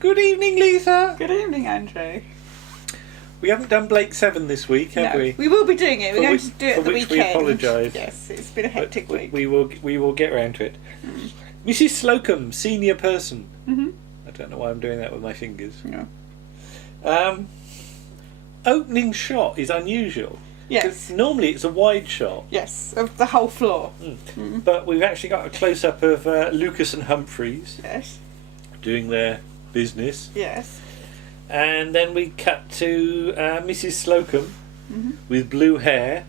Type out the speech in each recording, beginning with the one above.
Good evening, Lisa. Good evening, Andrew. We haven't done Blake 7 this week, have we? We will be doing it. We're going to do it at the weekend. We apologise. Yes, it's been a hectic week. We will get around to it. Mrs Slocombe, senior person. I don't know why I'm doing that with my fingers. No. Opening shot is unusual. Yes. Normally it's a wide shot. Yes, of the whole floor. But we've actually got a close-up of Lucas and Humphreys. Yes. Doing their business. Yes. And then we cut to Mrs Slocombe with blue hair.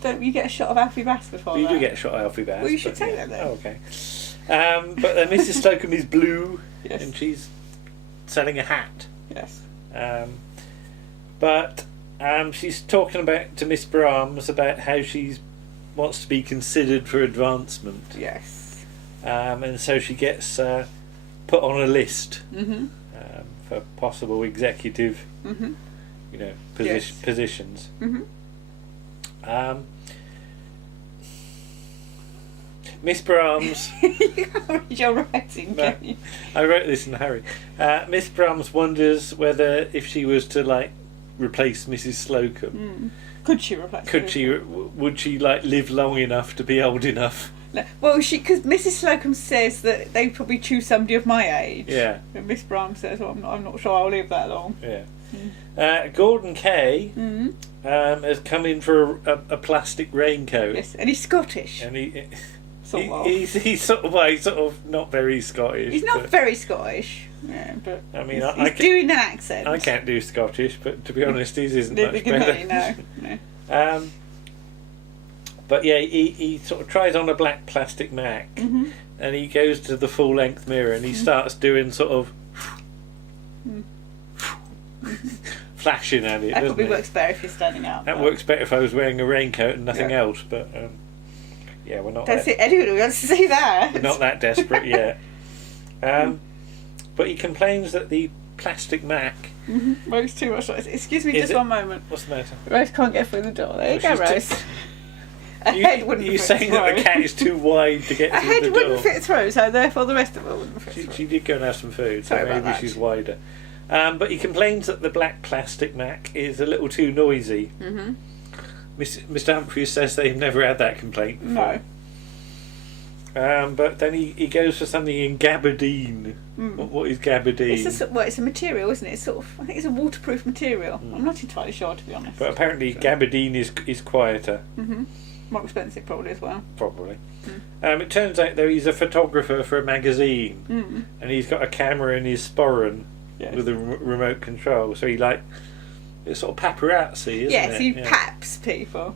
Don't you get a shot of Alfie Bass before You that? do get a shot of Alfie Bass. Well, you should take that then. Oh, okay. But then Mrs Slocombe is blue, Yes. and she's selling a hat. Yes. But she's talking to Miss Brahms about how she wants to be considered for advancement. Yes. And so she gets put on a list for possible executive, positions. Miss Brahms. You can't read your writing, No, can you? I wrote this in a hurry. Miss Brahms wonders whether if she was to replace Mrs Slocombe, Could she replace her? would she live long enough to be old enough? No. Well, because Mrs Slocombe says that they probably choose somebody of my age. Yeah. And Miss Brahms says, well, I'm not sure I'll live that long. Yeah. Gordon Kay has come in for a plastic raincoat. Yes, and he's Scottish. And He's sort of not very Scottish. He's not very Scottish. Yeah, but I mean, he's doing an accent. I can't do Scottish, but to be honest, his isn't Neither much can better. he, no. But yeah, he sort of tries on a black plastic Mac, and he goes to the full length mirror and he starts doing sort of flashing at it. That doesn't probably it? works better if you're standing up. That works better if I was wearing a raincoat and nothing else. But yeah, we're not. Don't see anyone who wants to see that. We're not that desperate yet. But he complains that the plastic Mac Rose too much. Excuse me, just one moment. What's the matter? Rose can't get through the door. There you go, Rose. A head wouldn't You're fit saying through. that the cat is too wide to get A through head the door? wouldn't fit through, so therefore the rest of it wouldn't fit through. She did go and have some food, so Sorry about maybe that. she's wider. But he complains that the black plastic Mac is a little too noisy. Mr Humphreys says they've never had that complaint before. No. But then he goes for something in gabardine. What is gabardine? It's a material, isn't it? It's I think it's a waterproof material. I'm not entirely sure, to be honest. But apparently gabardine is quieter. More expensive, probably, as well. Probably. It turns out, though, he's a photographer for a magazine, and he's got a camera in his sporran with a remote control. So it's sort of paparazzi, isn't it? Yes, he paps people.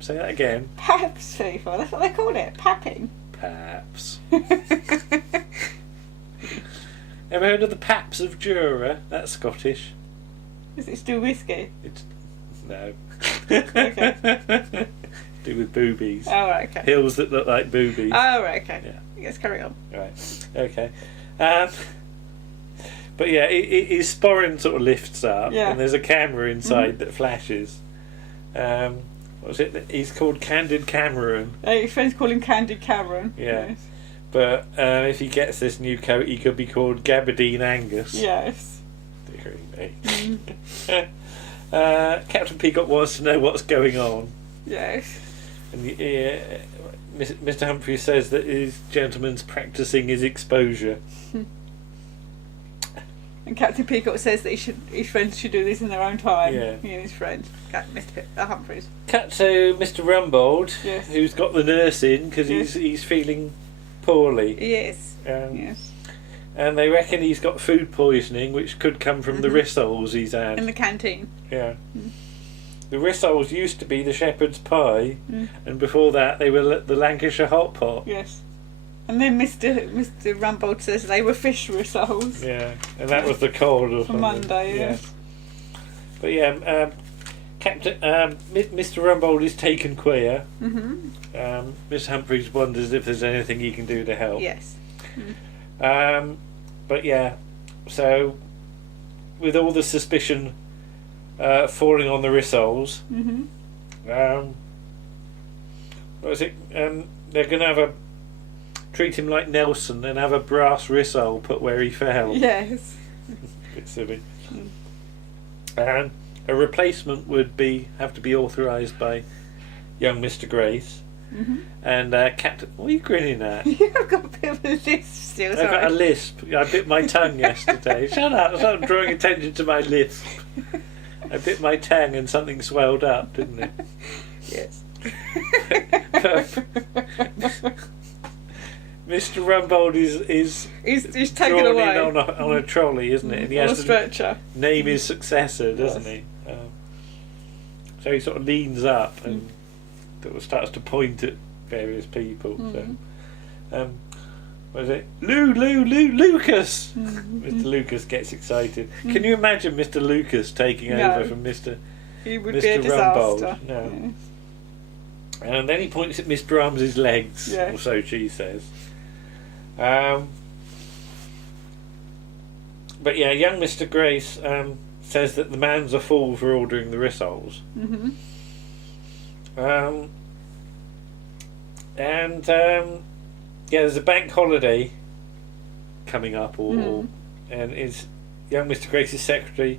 Say that again. Paps people. That's what they call it. Papping. Paps. Ever heard of the Paps of Jura? That's Scottish. Is it still whiskey? No. Okay. Do with boobies. Oh, right, okay. Hills that look like boobies. Oh, right, okay. Yeah. Yes, carry on. Right. Okay. But yeah, his sporran sort of lifts up, and there's a camera inside that flashes. What was it? He's called Candid Cameron. His friends call him Candid Cameron. Yeah. Yes. But if he gets this new coat, he could be called Gabardine Angus. Yes. Deary me. Captain Peacock wants to know what's going on. Yes. And Mr Humphreys says that his gentleman's practising his exposure. And Captain Peacock says that his friends should do this in their own time. Yeah. He and his friend, Mr. Humphreys. Cut to Mr Rumbold, Yes. who's got the nurse in because he's feeling poorly. Yes. Yes. And they reckon he's got food poisoning, which could come from the rissoles he's had. In the canteen. Yeah. The rissoles used to be the shepherd's pie, and before that they were the Lancashire hot pot. Yes. And then Mr Rumbold says they were fish rissoles. Yeah, and that was the cod or For something. Monday, yeah. But yeah, Mr Rumbold is taken queer. Miss Humphreys wonders if there's anything he can do to help. Yes. But yeah, so with all the suspicion falling on the rissoles, what was it? They're going to have a treat him like Nelson and have a brass rissole put where he fell. Yes. Bit silly. And a replacement would have to be authorised by young Mr Grace. And Captain... What are you grinning at? I've got a bit of a lisp still, sorry. I've got a lisp. I bit my tongue yesterday. Shut up. Stop drawing attention to my lisp. I bit my tongue and something swelled up, didn't it? Yes. Mr Rumbold is He's taken drawn away. in on a trolley, isn't it? And he on has a stretcher. to name his successor, doesn't he? So he sort of leans up and starts to point at various people. So, what is it? Lucas! Mr Lucas gets excited. Can you imagine Mr Lucas taking over from Mr. He would Mr be a Rumbold? disaster. No. And then he points at Mr Arms's legs, Yes. or so she says. But yeah, young Mr Grace says that the man's a fool for ordering the rissoles. Yeah, there's a bank holiday coming up, and it's young Mr Grace's secretary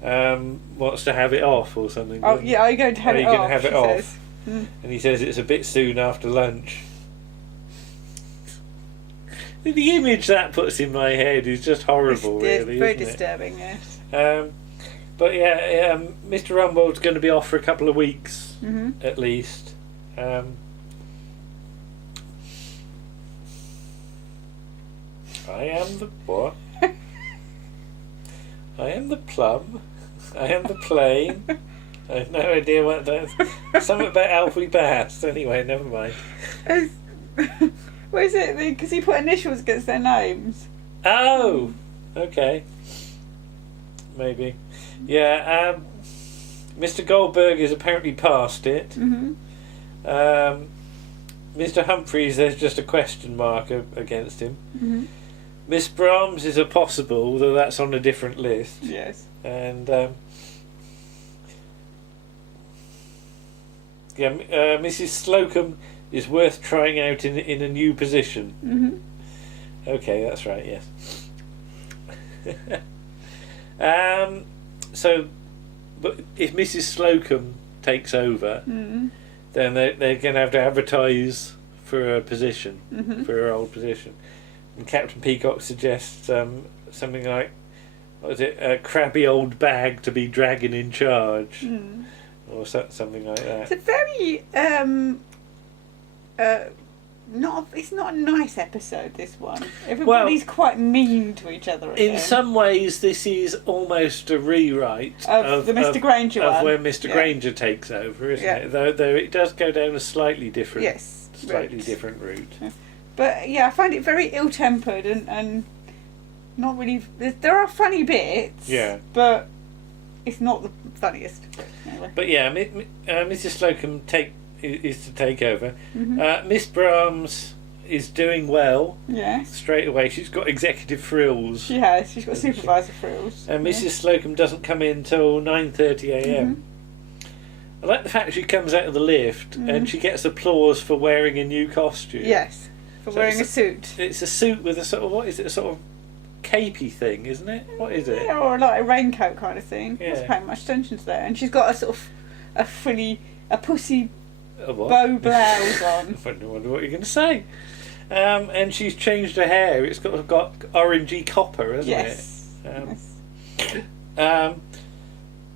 wants to have it off or something. Oh yeah, are you going to have it off? Are you going to have it off? Says. And he says it's a bit soon after lunch. The image that puts in my head is just horrible, really. Very isn't disturbing, yes. But yeah, Mr Rumbold's going to be off for a couple of weeks at least. I am the what? I am the plum. I am the plane. I have no idea what that's. Something about Alfie Bass. Anyway, never mind. What is it? Because he put initials against their names. Oh, okay. Maybe. Yeah. Mr Goldberg is apparently past it. Mr Humphreys, there's just a question mark against him. Miss Brahms is a possible, though that's on a different list. Yes. And Mrs Slocombe is worth trying out in a new position. Okay, that's right. Yes. So, but if Mrs Slocombe takes over, then they're going to have to advertise for a position, for her old position. And Captain Peacock suggests something like, what is it, a crabby old bag to be dragging in charge, or something like that. It's a very it's not a nice episode, this one. Everybody's quite mean to each other again. In some ways, this is almost a rewrite of the Mr Granger one. Of where Mr Granger takes over, isn't it? Though it does go down a slightly different different route. Yeah. But yeah, I find it very ill-tempered and not really. There are funny bits. Yeah. But it's not the funniest. Anyway. But yeah, Mrs Slocombe is to take over. Miss Brahms is doing well. Yes. Straight away, she's got executive frills. She has. She's got supervisor frills. And Mrs Slocombe doesn't come in till 9:30 a.m. I like the fact she comes out of the lift and she gets applause for wearing a new costume. Yes, for wearing a suit. It's a suit with a sort of, what is it, a sort of capey thing, isn't it? What is it? Yeah, or like a raincoat kind of thing. Yeah. I was paying much attention to that. And she's got a sort of a pussy A what? bow blouse on. I wonder what you're going to say. And she's changed her hair. It's got orangey copper, hasn't it? Yes.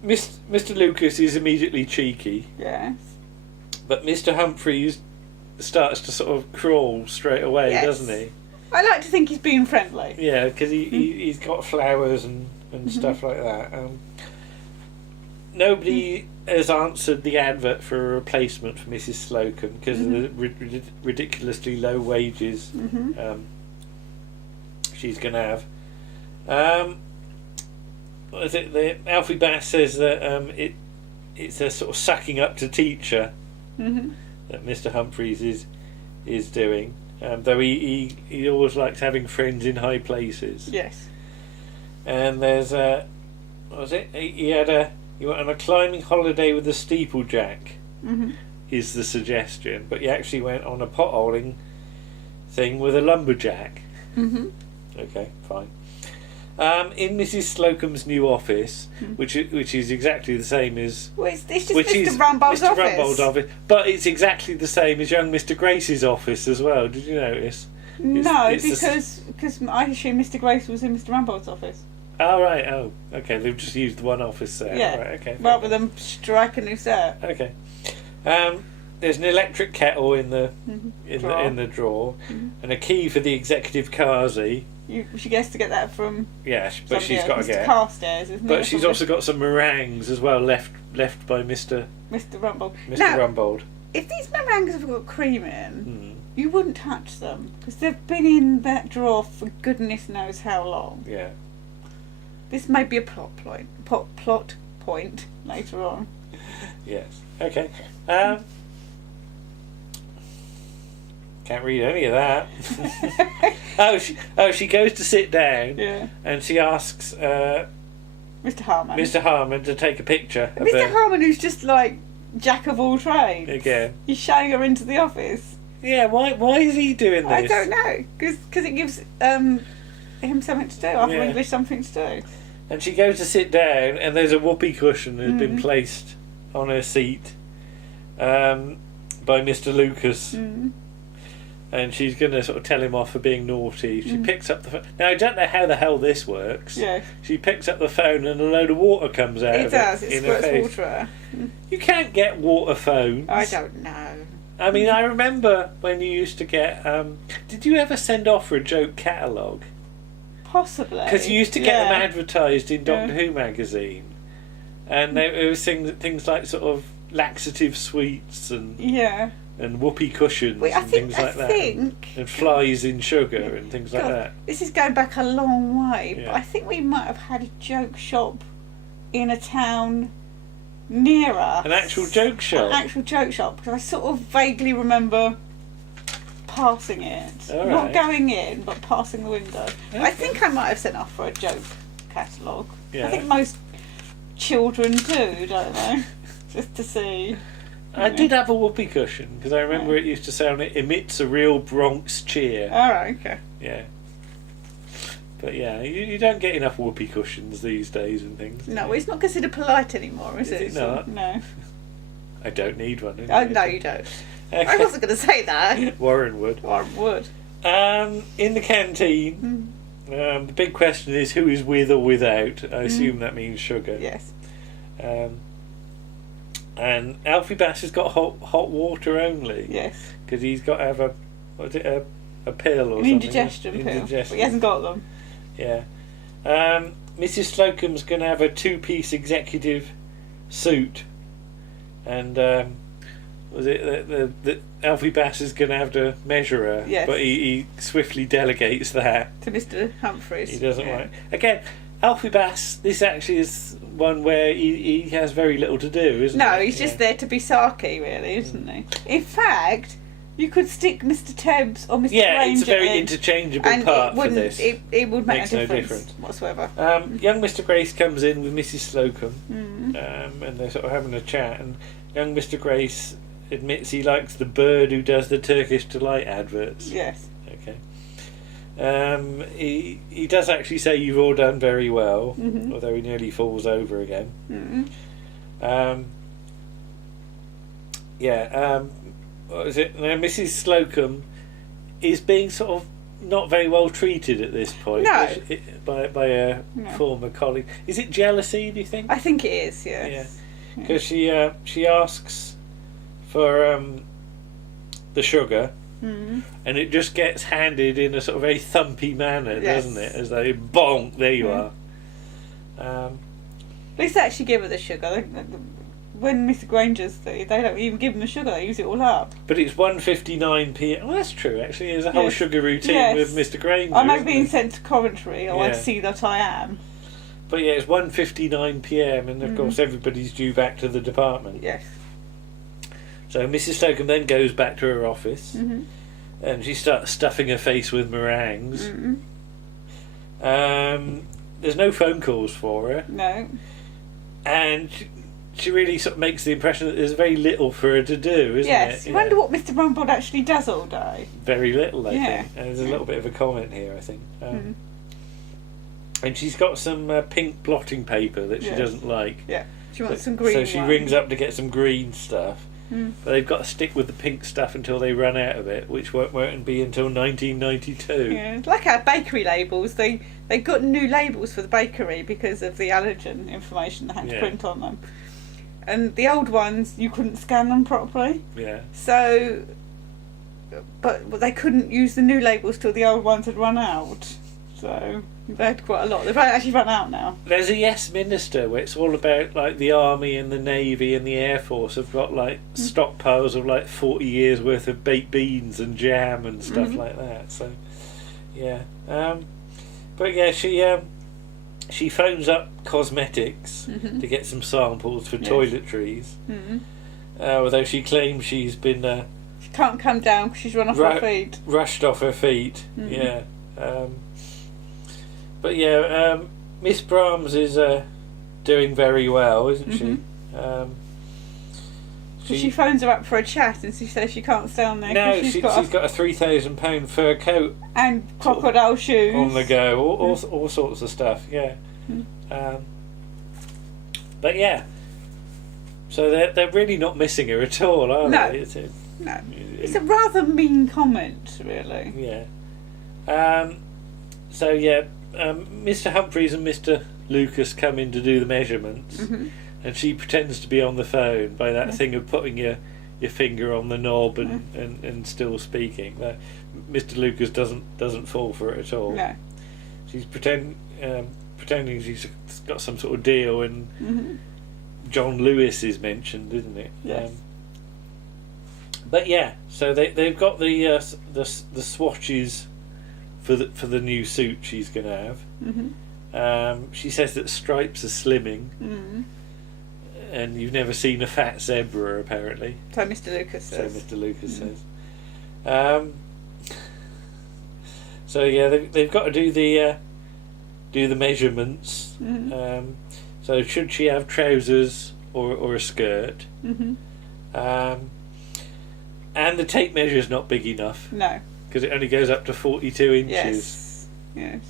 Mr Lucas is immediately cheeky. Yes. But Mr Humphreys starts to sort of crawl straight away, doesn't he? I like to think he's being friendly. Yeah, because he's got flowers and stuff like that. Nobody has answered the advert for a replacement for Mrs Slocombe because of the ridiculously low wages she's going to have. What is it? Alfie Bass says that it's a sort of sucking up to teacher that Mr Humphreys is doing. Though he always likes having friends in high places. Yes. And there's what was it? He went on a climbing holiday with a steeplejack. Is the suggestion, but he actually went on a potholing thing with a lumberjack. Mm-hmm. Okay, fine. In Mrs Slocombe's new office, which is exactly the same as... Well, it's just Mr Rumbold's office. Mr Rumbold's office. But it's exactly the same as young Mr Grace's office as well. Did you notice? Because I assume Mr Grace was in Mr Rumbold's office. Oh, right. Oh, okay. They've just used one office there. Yeah. Right, okay. Rather than strike a new set. Okay. There's an electric kettle in the drawer, and a key for the executive Kazi. She gets to get that from. Yeah, but she's got to get. Carstairs, isn't it? But she's also got some meringues as well left by Mr Rumbold. Mr Rumbold. If these meringues have got cream in, you wouldn't touch them because they've been in that drawer for goodness knows how long. Yeah. This may be a plot point later on. Yes. Okay. Can't read any of that. She goes to sit down. Yeah. And she asks Mr Harmon to take a picture. Mr. Harmon, who's just like jack of all trades. Again. He's showing her into the office. Yeah. Why is he doing this? I don't know. Because it gives him something to do. After English, something to do. And she goes to sit down, and there's a whoopee cushion that has been placed on her seat by Mr. Lucas. And she's going to sort of tell him off for being naughty. She picks up the phone. Now, I don't know how the hell this works. Yeah. She picks up the phone and a load of water comes out of it. It squirts water out. You can't get water phones. I don't know. I mean, I remember when you used to get... did you ever send off for a joke catalogue? Possibly. Because you used to get them advertised in Doctor Who magazine. And it was things like sort of laxative sweets and... Yeah. And whoopee cushions and things like that. And flies in sugar and things like that. This is going back a long way, but I think we might have had a joke shop in a town near us. An actual joke shop? An actual joke shop, because I sort of vaguely remember passing it. Not going in, but passing the window. Okay. I think I might have sent off for a joke catalogue. Yeah. I think most children do, don't they? Just to see... I did have a whoopee cushion because I remember it used to say on it, emits a real Bronx cheer. All right, okay. Yeah. But yeah, you don't get enough whoopee cushions these days and things. No, it's not considered polite anymore, is it? Is it not? No. I don't need one. Oh, no, you don't. Okay. I wasn't going to say that. Warren would. Warren would. In the canteen, the big question is who is with or without. I assume that means sugar. Yes. And Alfie Bass has got hot water only. Yes. Because he's got to have a pill or something. Indigestion pill. But he hasn't got them. Yeah. Mrs Slocombe's going to have a two-piece executive suit. And was it that Alfie Bass is going to have to measure her? Yes. But he swiftly delegates that. To Mr Humphreys. He doesn't like... Again, Alfie Bass, this actually is one where he has very little to do, isn't he? No, he's just there to be sarky, really, isn't he? In fact, you could stick Mr Tebbs or Mr Granger it's a very interchangeable part for this. It would make Makes no no difference difference whatsoever. Young Mr Grace comes in with Mrs Slocombe, and they're sort of having a chat, and young Mr Grace admits he likes the bird who does the Turkish Delight adverts. Yes. Okay. He does actually say you've all done very well, although he nearly falls over again. What was it? Now, Mrs Slocombe is being sort of not very well treated at this point. No. By a former colleague. Is it jealousy, do you think? I think it is, yes. Yeah. Because she asks for the sugar. And it just gets handed in a sort of very thumpy manner, doesn't it? As though, bonk, there you are. At least they actually give her the sugar. When Mr Granger's, they don't even give them the sugar, they use it all up. But it's 1:59 p.m. Well, that's true, actually. There's a whole sugar routine with Mr Granger. I'm not being sent to Coventry, or I see that I am. But yeah, it's 1:59 p.m. and of course everybody's due back to the department. Yes. So Mrs Slocombe then goes back to her office and she starts stuffing her face with meringues. There's no phone calls for her. No. And she really sort of makes the impression that there's very little for her to do, isn't it? Yes. You wonder what Mister Rumbold actually does all day. Very little, I think. And there's a little bit of a comment here, I think. And she's got some pink blotting paper that she doesn't like. Yeah. She wants some green. So she rings up to get some green stuff. But they've got to stick with the pink stuff until they run out of it, which won't be until 1992. Yeah, it's like our bakery labels. They got new labels for the bakery because of the allergen information they had to print on them. And the old ones, you couldn't scan them properly. Yeah. So, but they couldn't use the new labels till the old ones had run out. So they had quite a lot. They've actually run out now. There's a Yes Minister where it's all about like the Army and the Navy and the Air Force have got like stockpiles of like 40 years worth of baked beans and jam and stuff like that. So yeah, but yeah, she phones up cosmetics to get some samples for toiletries. Although she claims she's been she can't come down because she's run off her feet. Rushed off her feet. Yeah. But yeah, Miss Brahms is doing very well, isn't she? She phones her up for a chat and she says she can't stay on there. No, she's got a £3,000 fur coat and crocodile shoes on the go, all sorts of stuff. Yeah, but yeah, so they're really not missing her at all, are they? No, it's a rather mean comment, really. Yeah. So yeah, Mr. Humphreys and Mr. Lucas come in to do the measurements, and she pretends to be on the phone by that thing of putting your finger on the knob and still speaking. Mr. Lucas doesn't fall for it at all. No. She's pretending she's got some sort of deal, and John Lewis is mentioned, isn't it? Yes. But yeah, so they've got the swatches for the new suit she's going to have. She says that stripes are slimming, and you've never seen a fat zebra apparently. So Mr. Lucas says. So yeah, they've got to do the measurements. So should she have trousers or a skirt? And the tape measure is not big enough. No. Because it only goes up to 42 inches. Yes.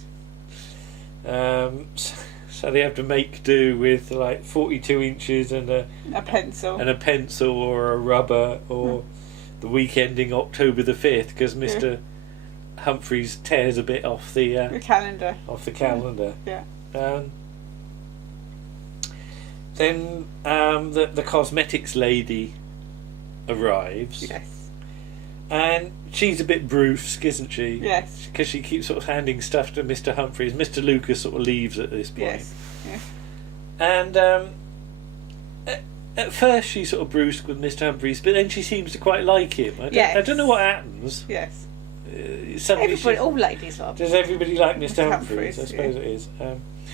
So they have to make do with like 42 inches and a pencil or a rubber or the week ending October the 5th because Mr. Humphreys tears a bit off the calendar. Yeah. Then the cosmetics lady arrives. Yes. And she's a bit brusque, isn't she? Yes. Because she keeps sort of handing stuff to Mr. Humphreys. Mr. Lucas sort of leaves at this point. Yes. And at first she's sort of brusque with Mr. Humphreys, but then she seems to quite like him. I don't know what happens. Yes. Everybody, all ladies love. Does everybody like Mr. Humphreys? I suppose it is.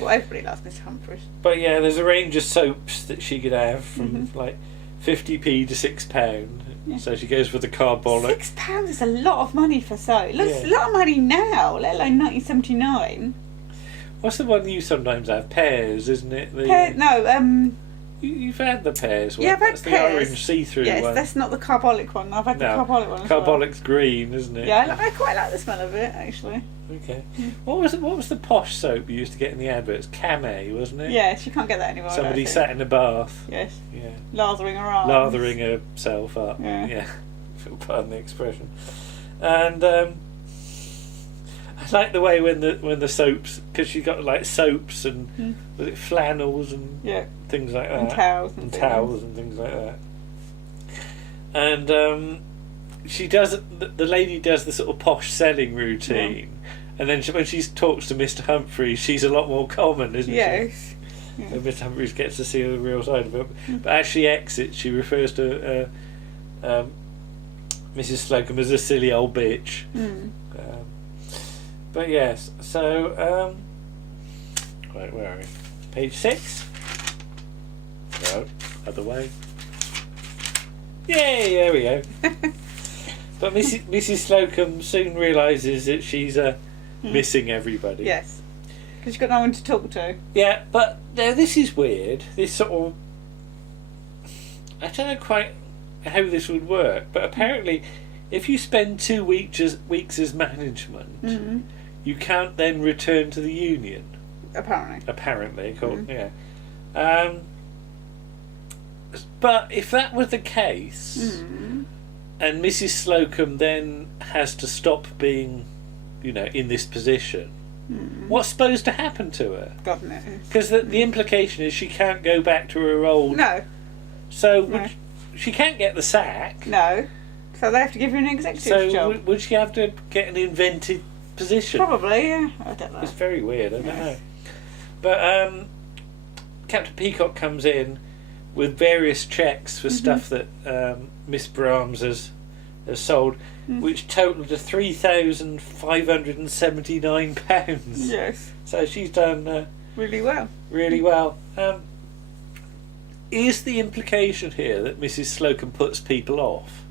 Well, everybody loves Mr. Humphreys. But yeah, there's a range of soaps that she could have from like 50p to £6. Yeah. So she goes for the carbolic. £6 is a lot of money for soap. It's a lot of money now, let alone 1979. What's the one you sometimes have? Pears, isn't it? You've had the pears one. Yeah, I've had that's pears. The orange see-through one. Yes, that's not the carbolic one. I've had the carbolic one as Carbolic's green, isn't it? Yeah, I quite like the smell of it, actually. Okay. What was the posh soap you used to get in the adverts? Camay, wasn't it? Yes, you can't get that anymore. Somebody sat in a bath. Yes. Yeah. Lathering her arms. Lathering herself up. Yeah. Pardon the expression. And I like the way when the soaps, because she got like soaps and was it flannels and things like that. And towels and things like that. And she does the lady does the sort of posh selling routine. And then when she talks to Mr. Humphreys, she's a lot more common, isn't she? Yes. Yeah. So Mr. Humphreys gets to see the real side of it. But as she exits, she refers to Mrs. Slocombe as a silly old bitch. But yes, so right, where are we? Page 6. No, other way. Yay! There we go. But Mrs. Slocombe soon realises that she's missing everybody. Yes, because she's got no one to talk to. Yeah, but this is weird. This sort of I don't know quite how this would work, but apparently if you spend 2 weeks as management, you can't then return to the union. Apparently, yeah. But if that was the case, and Mrs Slocombe then has to stop being, in this position, what's supposed to happen to her? God knows. Because the implication is she can't go back to her old... No. So she can't get the sack. No. So they have to give her an executive job. So would she have to get an invented position? Probably, yeah. I don't know. It's very weird, I don't know. But Captain Peacock comes in with various checks for stuff that Miss Brahms has sold, which totalled to £3,579. Yes. So she's done really well. Really well. Is the implication here that Mrs Slocombe puts people off?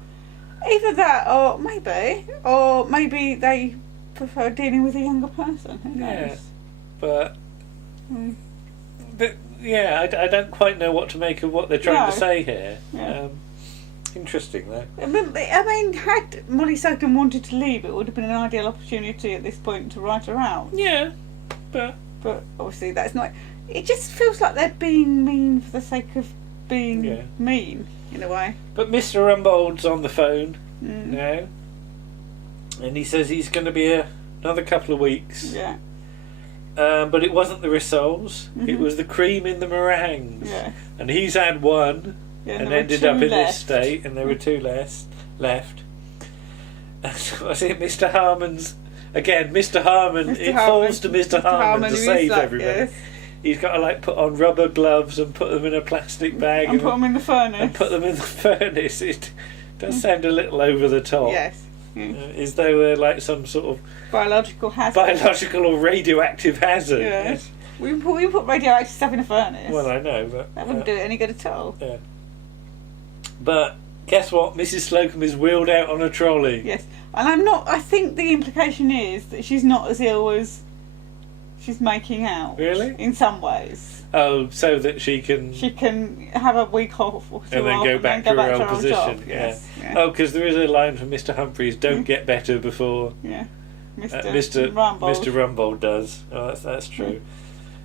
Either that, or maybe they prefer dealing with a younger person. Who knows? Yeah, but yeah, I don't quite know what to make of what they're trying to say here. Yeah. Interesting, though. I mean, had Molly Slocombe wanted to leave, it would have been an ideal opportunity at this point to write her out. Yeah, but obviously that's not. It just feels like they're being mean for the sake of being mean, in a way. But Mr Rumbold's on the phone now, and he says he's going to be another couple of weeks. Yeah. But it wasn't the rissoles, it was the cream in the meringues. Yeah. And he's had one and ended up in this state, and there were 2 left. And so I think Mr Harmon's... Again, Mr Harmon, falls to Mr Harmon to save everybody. Yes. He's got to put on rubber gloves and put them in a plastic bag. And put them in the furnace. And put them in the furnace. It does sound a little over the top. Yes. As though they're some sort of... biological hazard. Biological or radioactive hazard. Yes. We put radioactive stuff in a furnace. Well, I know, but... that wouldn't do it any good at all. Yeah. But guess what? Mrs Slocombe is wheeled out on a trolley. Yes. And I think the implication is that she's not as ill as she's making out. Really? In some ways. Oh, so that she can have a week off or 2 and then go back to her old position. Job. Yes. Yeah. Oh, because there is a line from Mr Humphreys: "Don't get better before Mr Rumbold does." Oh, that's true.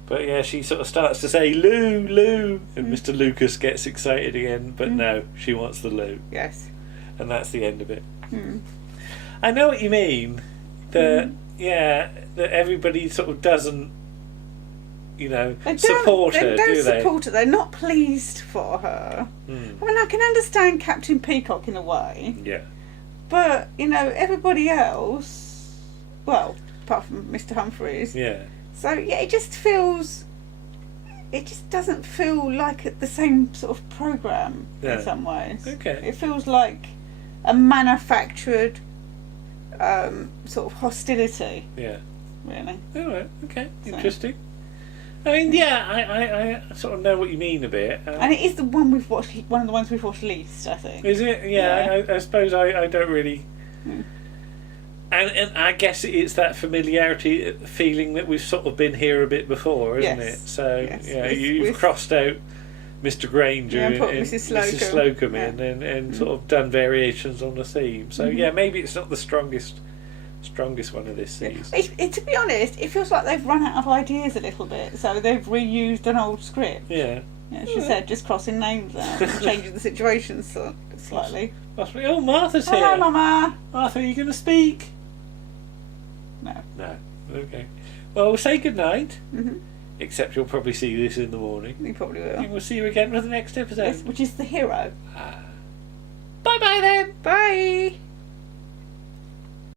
But yeah, she sort of starts to say "Lou, Lou," and Mr Lucas gets excited again. But no, she wants the Lou. Yes. And that's the end of it. I know what you mean. That that everybody sort of doesn't, support her, do they? They don't support her. They're not pleased for her. I mean, I can understand Captain Peacock in a way. Yeah. But, everybody else, well, apart from Mr Humphreys. Yeah. So, yeah, it just doesn't feel like the same sort of programme in some ways. Okay. It feels like a manufactured sort of hostility. Yeah. Really. All right. Okay. Interesting. I mean, I sort of know what you mean a bit. And it is the one we've watched. One of the ones we've watched least, I think. Is it? Yeah. I suppose I don't really. And I guess it's that familiarity feeling that we've sort of been here a bit before, isn't it? So you've crossed out Mr Granger and Mrs Slocombe in and sort of done variations on the theme. So maybe it's not the strongest one of this season. To be honest, it feels like they've run out of ideas a little bit, so they've reused an old script. Yeah. As you said, just crossing names out and changing the situation slightly. Possibly. Oh, Martha's here. Hello, Mama. Martha, are you going to speak? No. Okay. Well, we'll say good night. Except you'll probably see this in the morning. You probably will. And we'll see you again for the next episode. Yes, which is the hero. Bye-bye then. Bye.